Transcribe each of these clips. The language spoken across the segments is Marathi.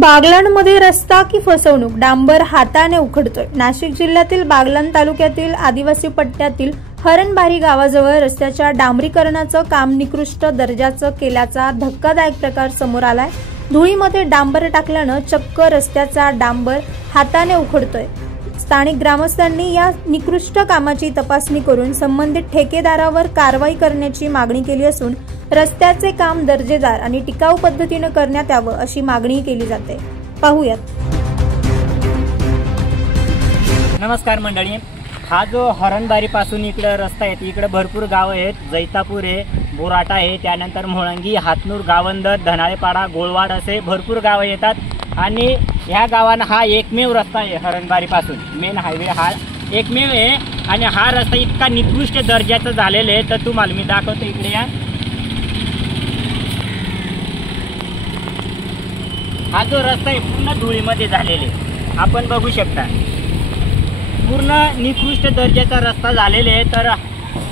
बागलाणमध्ये रस्ता की फसवणूक, डांबर हाताने उखडतोय। नाशिक जिल्ह्यातील बागलाण तालुक्यातील आदिवासी पट्ट्यातील हरणबारी गावाजवळ रस्त्याच्या डांबरीकरणाचं काम निकृष्ट दर्जाचं केल्याचा धक्कादायक प्रकार समोर आलाय। धुळीमध्ये डांबर टाकल्यानं चक्क रस्त्याचा डांबर हाताने उखडतोय। स्थानिक ग्रामस्थांनी या निकृष्ट कामाची तपासणी करून संबंधित ठेकेदारावर कारवाई करण्याची मागणी केली असून रस्त्याचे काम दर्जेदार आणि टिकाऊ पद्धतीने करण्यात यावं अशी मागणी केली जाते। पाहूयात। नमस्कार मंडळी, हा जो हरणबारी पासून इकडे रस्ता आहे, इकडे भरपूर गाव आहेत। जैतापूर आहे, बोराटा आहे, त्यानंतर मोळंगी, हातनूर, गावंदर, धनाळेपाडा, गोळवाड असे भरपूर गाव येतात आणि ह्या गावांना हा एकमेव रस्ता आहे। हरणबारी पासून मेन हायवे हा एकमेव आहे आणि हा रस्ता इतका निकृष्ट दर्जाचा झालेला आहे तर तुम्हाला मी दाखवतो। इकडे या, हा जो रस्ता आहे पूर्ण धुळीमध्ये झालेला आहे, आपण बघू शकता। पूर्ण निकृष्ट दर्जाचा रस्ता झालेला आहे तर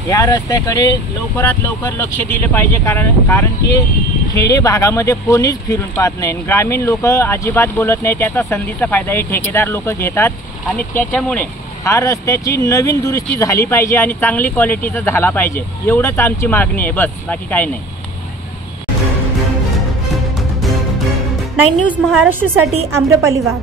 या रस्त्याकडे लवकरात लवकर लक्ष दिले पाहिजे, कारण की खेडे भागामध्ये कोणीच फिरून पाहत नाही। ग्रामीण लोक अजिबात बोलत नाही। त्याचा संधीचा फायदा हे ठेकेदार लोक घेतात आणि त्याच्यामुळे हा रस्त्याची नवीन दुरुस्ती झाली पाहिजे आणि चांगली क्वालिटीचा झाला पाहिजे, एवढंच आमची मागणी आहे, बस बाकी काही नाही। 9 न्यूज महाराष्ट्रासाठी आम्रपाली वाघ।